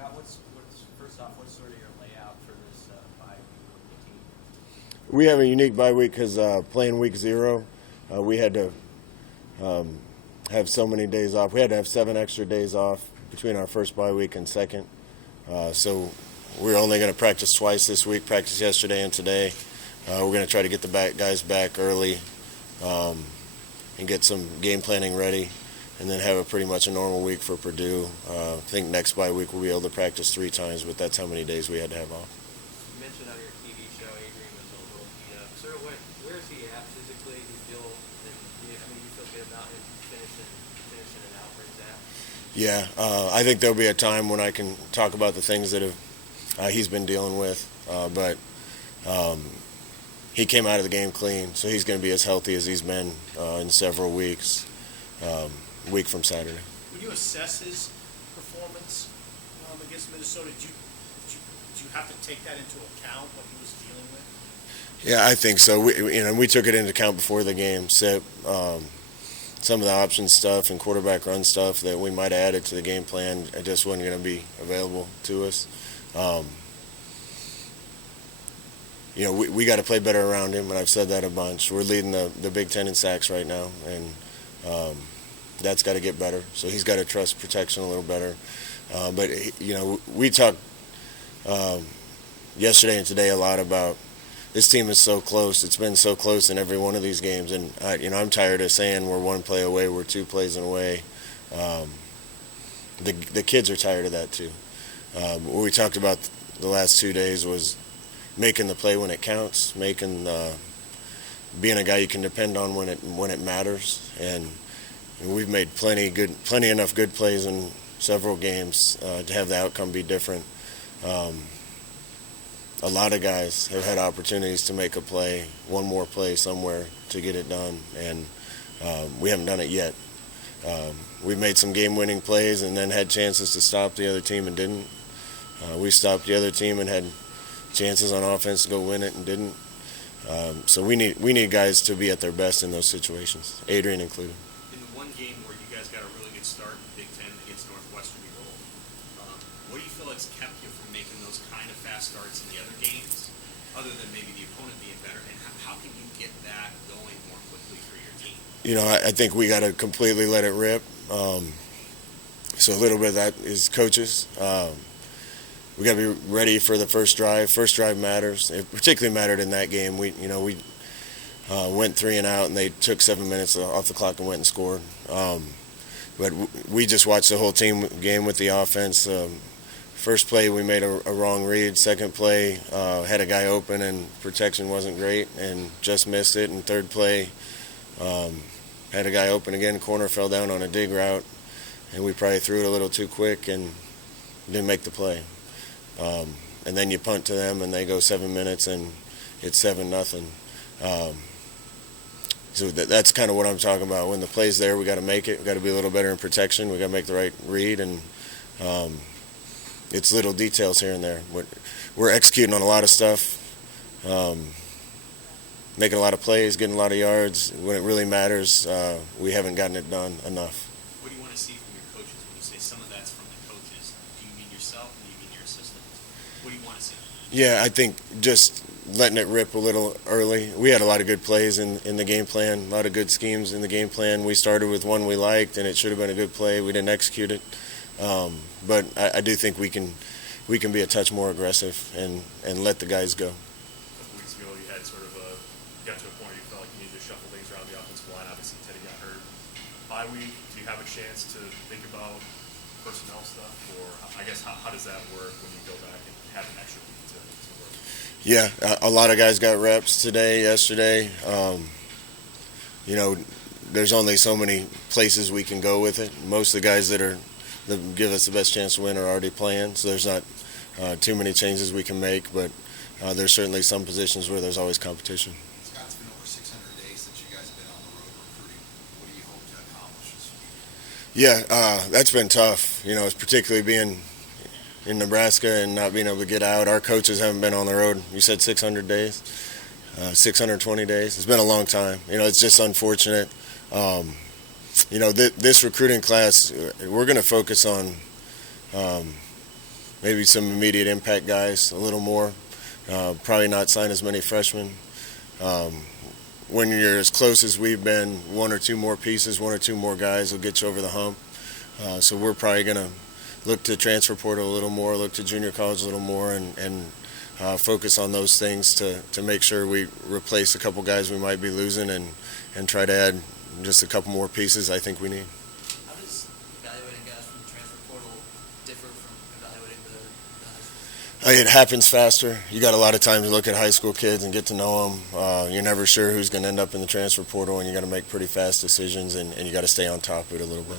Scott, what's first off, what's sort of your layout for this bye week with the team? We have a unique bye week because playing week 0, we had to have so many days off. We had to have 7 extra days off between our first bye week and second. So we're only going to practice twice this week, practice yesterday and today. We're going to try to get the guys back early and get some game planning ready, and then have pretty much a normal week for Purdue. I think next bye week we'll be able to practice 3 times, but that's how many days we had to have off. You mentioned on your TV show Adrian was a little beat up. Sort of where is he at physically? Do you feel, do you feel good about him finishing it out where he's at? Yeah, I think there'll be a time when I can talk about the things that he's been dealing with, but he came out of the game clean, so he's going to be as healthy as he's been in several weeks, week from Saturday. When you assess his performance against Minnesota, do you have to take that into account, what he was dealing with? Yeah, I think so. We took it into account before the game. So, some of the option stuff and quarterback run stuff that we might have added to the game plan, it just wasn't going to be available to us. We got to play better around him, and I've said that a bunch. We're leading the Big Ten in sacks right now, and that's got to get better. So he's got to trust protection a little better. But we talked yesterday and today a lot about this team is so close. It's been so close in every one of these games, and I'm tired of saying we're 1 play away, we're 2 plays away. The kids are tired of that too. What we talked about the last 2 days was making the play when it counts, being a guy you can depend on when it matters, and we've made plenty enough good plays in several games to have the outcome be different. A lot of guys have had opportunities to make a play, one more play somewhere to get it done, and we haven't done it yet. We've made some game-winning plays and then had chances to stop the other team and didn't. We stopped the other team and had chances on offense to go win it and didn't. So we need guys to be at their best in those situations, Adrian included. In the one game where you guys got a really good start in Big Ten against Northwestern, you rolled. What do you feel like's kept you from making those kind of fast starts in the other games, other than maybe the opponent being better? And how can you get that going more quickly for your team? I think we got to completely let it rip. So a little bit of that is coaches. We got to be ready for the first drive. First drive matters. It particularly mattered in that game. We went 3 and out, and they took 7 minutes off the clock and went and scored. But we just watched the whole team game with the offense. First play, we made a wrong read. Second play, had a guy open, and protection wasn't great, and just missed it. And third play, had a guy open again. Corner fell down on a dig route, and we probably threw it a little too quick and didn't make the play. And then you punt to them, and they go 7 minutes, and it's 7-0. So that's kind of what I'm talking about. When the play's there, we got to make it. We got to be a little better in protection. We got to make the right read, and it's little details here and there. We're executing on a lot of stuff, making a lot of plays, getting a lot of yards. When it really matters, we haven't gotten it done enough. What do you want to see from your coaches when you say some of that's from the coaches? Do you mean yourself, or do you mean your assistants? What do you want to see? Yeah, I think just letting it rip a little early. We had a lot of good plays in the game plan, a lot of good schemes in the game plan. We started with one we liked, and it should have been a good play. We didn't execute it. But I do think we can be a touch more aggressive and let the guys go. A couple weeks ago, you had got to a point where you felt like you needed to shuffle things around the offensive line. Obviously, Teddy got hurt. Bye week, do you have a chance to think about personnel stuff, or I guess how does that work when you go back and have an extra week to work? Yeah, a lot of guys got reps today, yesterday. There's only so many places we can go with it. Most of the guys that give us the best chance to win are already playing, so there's not too many changes we can make, but there's certainly some positions where there's always competition. Scott, it's been over 600 days since you guys have been on the road recruiting. What do you hope to accomplish this week? Yeah, that's been tough. It's particularly being in Nebraska and not being able to get out. Our coaches haven't been on the road. You said 600 days, 620 days. It's been a long time. It's just unfortunate. This recruiting class, we're going to focus on maybe some immediate impact guys a little more. Probably not sign as many freshmen. When you're as close as we've been, one or two more pieces, one or two more guys will get you over the hump. So we're probably going to look to transfer portal a little more, look to junior college a little more, and focus on those things to make sure we replace a couple guys we might be losing and try to add just a couple more pieces I think we need. How does evaluating guys from the transfer portal differ from evaluating the high school? It happens faster. You got a lot of time to look at high school kids and get to know them. You're never sure who's going to end up in the transfer portal, and you got to make pretty fast decisions, and you got to stay on top of it a little bit.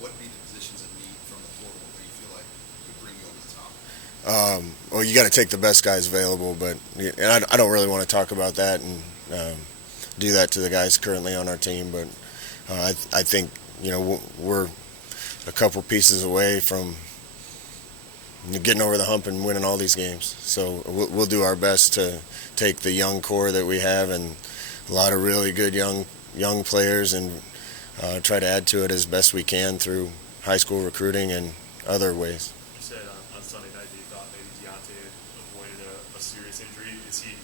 What would be the positions in need from the portal that you feel like could bring you over the top? Well, you got to take the best guys available, and I don't really want to talk about that and do that to the guys currently on our team. But I think we're a couple pieces away from getting over the hump and winning all these games. So we'll do our best to take the young core that we have and a lot of really good young players and try to add to it as best we can through high school recruiting and other ways. You said on Sunday night that you thought maybe Deontay had avoided a serious injury. Do you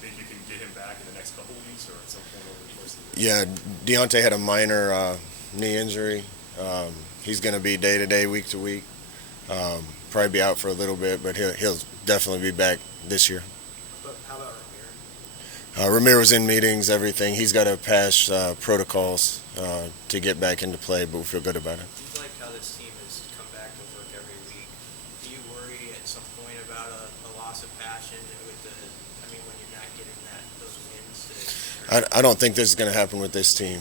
think you can get him back in the next couple weeks or at some point over the course of the year? Yeah, Deontay had a minor knee injury. He's going to be day-to-day, week-to-week. Probably be out for a little bit, but he'll definitely be back this year. But how about Ramir? Ramir was in meetings, everything. He's got to pass protocols to get back into play, but we feel good about it. You've liked how this team has come back to work every week. Do you worry at some point about a loss of passion with when you're not getting those wins? I don't think this is going to happen with this team.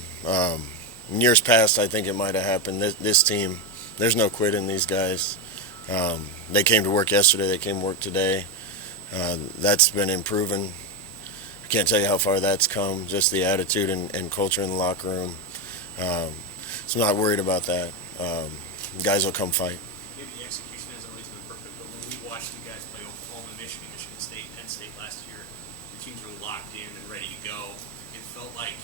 In years past, I think it might have happened. This team, there's no quit in these guys. They came to work yesterday. They came to work today. That's been improving. I can't tell you how far that's come, just the attitude and culture in the locker room. So I'm not worried about that. Guys will come fight. Maybe the execution hasn't always been perfect, but when we watched you guys play Oklahoma, Michigan, Michigan State, Penn State last year, your teams were locked in and ready to go. It felt like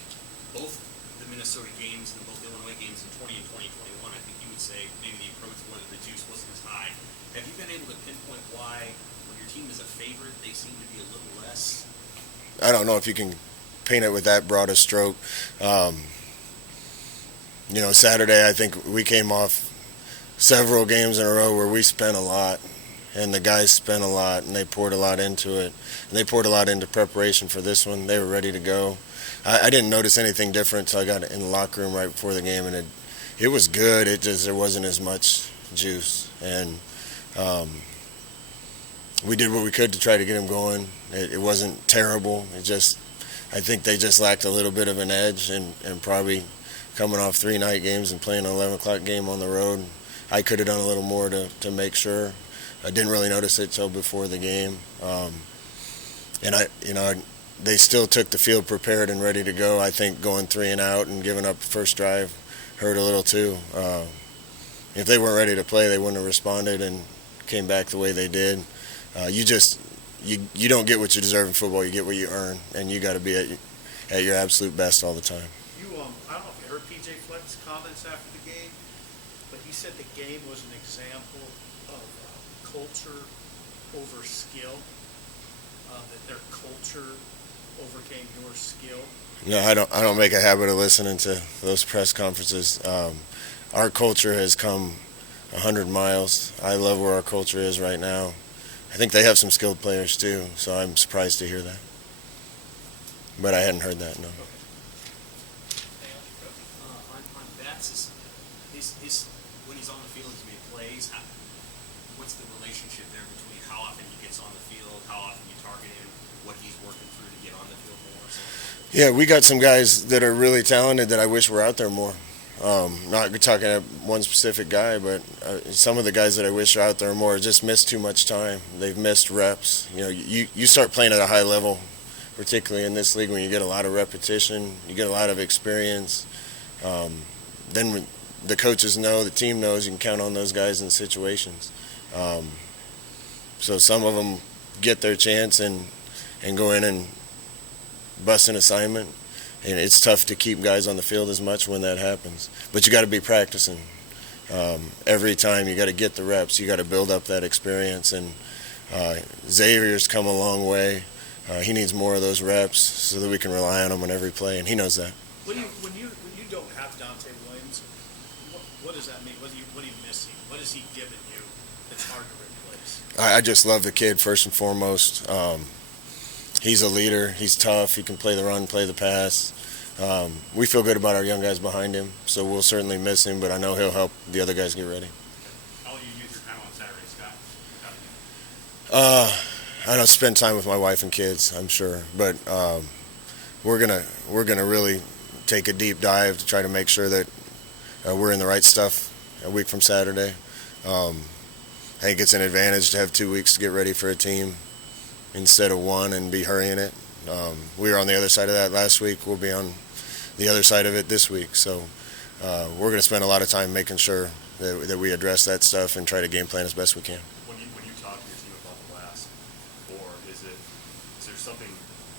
both the Minnesota games and both the Illinois games in 20 and 2021, I think you would say maybe the approach was the juice wasn't as high. Have you been able to pinpoint why when your team is a favorite, they seem to be a little less? I don't know if you can paint it with that broad a stroke. Saturday I think we came off several games in a row where we spent a lot, and the guys spent a lot, and they poured a lot into it. And they poured a lot into preparation for this one. They were ready to go. I didn't notice anything different until I got in the locker room right before the game, and it was good. It just there wasn't as much juice, and we did what we could to try to get them going. It wasn't terrible. I think they just lacked a little bit of an edge, and probably coming off 3 night games and playing an 11 o'clock game on the road, I could have done a little more to make sure. I didn't really notice it till before the game, they still took the field prepared and ready to go. I think going 3 and out and giving up the first drive hurt a little too. If they weren't ready to play, they wouldn't have responded and came back the way they did. You don't get what you deserve in football. You get what you earn, and you got to be at your absolute best all the time. I don't know if you heard P.J. Fleck's comments after the game, but he said the game was an example of culture over skill, that their culture overcame your skill. No, I don't make a habit of listening to those press conferences. Our culture has come 100 miles. I love where our culture is right now. I think they have some skilled players too, so I'm surprised to hear that. But I hadn't heard that, no. On bats, when he's on the field, he's made plays. What's the relationship there between how often he gets on the field, how often you target him, what he's working through to get on the field more? Yeah, we got some guys that are really talented that I wish were out there more. Not talking about one specific guy, but some of the guys that I wish are out there more just miss too much time. They've missed reps. You start playing at a high level, particularly in this league when you get a lot of repetition, you get a lot of experience. Then when the coaches know, the team knows, you can count on those guys in situations. So some of them get their chance and go in and bust an assignment. And it's tough to keep guys on the field as much when that happens. But you got to be practicing. Every time you got to get the reps, you got to build up that experience. And Xavier's come a long way. He needs more of those reps so that we can rely on him on every play, and he knows that. When you don't have Dante Williams, what does that mean? What are you missing? What has he given you that's hard to replace? I just love the kid first and foremost. He's a leader. He's tough. He can play the run, play the pass. We feel good about our young guys behind him, so we'll certainly miss him, but I know he'll help the other guys get ready. How will you use your time on Saturday, Scott? I don't spend time with my wife and kids, I'm sure, but we're gonna really take a deep dive to try to make sure that we're in the right stuff a week from Saturday. I think it's an advantage to have 2 weeks to get ready for a team instead of one and be hurrying it. We were on the other side of that last week. We'll be on the other side of it this week. So we're going to spend a lot of time making sure that we address that stuff and try to game plan as best we can. When you talk to your team about the last four, is there something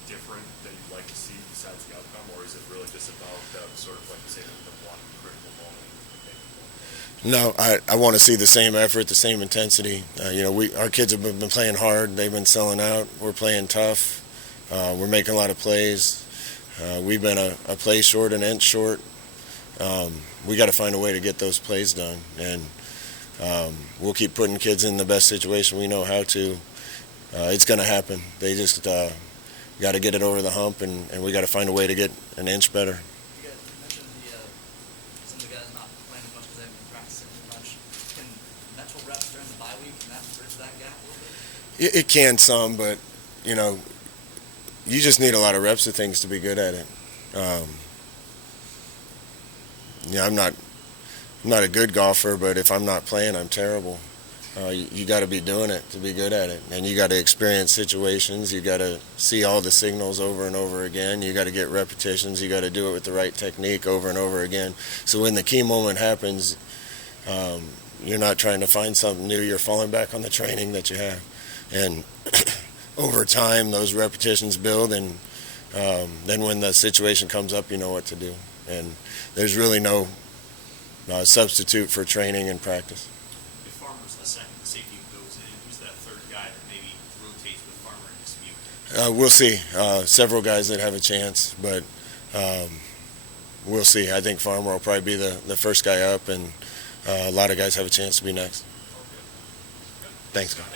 different that you'd like to see besides the outcome, or is it really just about sort of like say the one critical moment? No, I want to see the same effort, the same intensity. Our kids have been playing hard. They've been selling out. We're playing tough. We're making a lot of plays. We've been a play short, an inch short. We got to find a way to get those plays done, and we'll keep putting kids in the best situation we know how to. It's going to happen. They just got to get it over the hump, and we got to find a way to get an inch better. You mentioned some of the guys not playing as much because they haven't been practicing as much. Can mental reps during the bye week, can that bridge that gap a little bit? It can some, but you just need a lot of reps of things to be good at it. I'm not a good golfer, but if I'm not playing, I'm terrible. You got to be doing it to be good at it, and you got to experience situations. You got to see all the signals over and over again. You got to get repetitions. You got to do it with the right technique over and over again. So when the key moment happens, you're not trying to find something new. You're falling back on the training that you have, and over time, those repetitions build, and then when the situation comes up, you know what to do. And there's really no substitute for training and practice. If Farmer's the second safety goes in, who's that third guy that maybe rotates with Farmer in dispute? We'll see. Several guys that have a chance, but we'll see. I think Farmer will probably be the first guy up, and a lot of guys have a chance to be next. Thanks, Scott.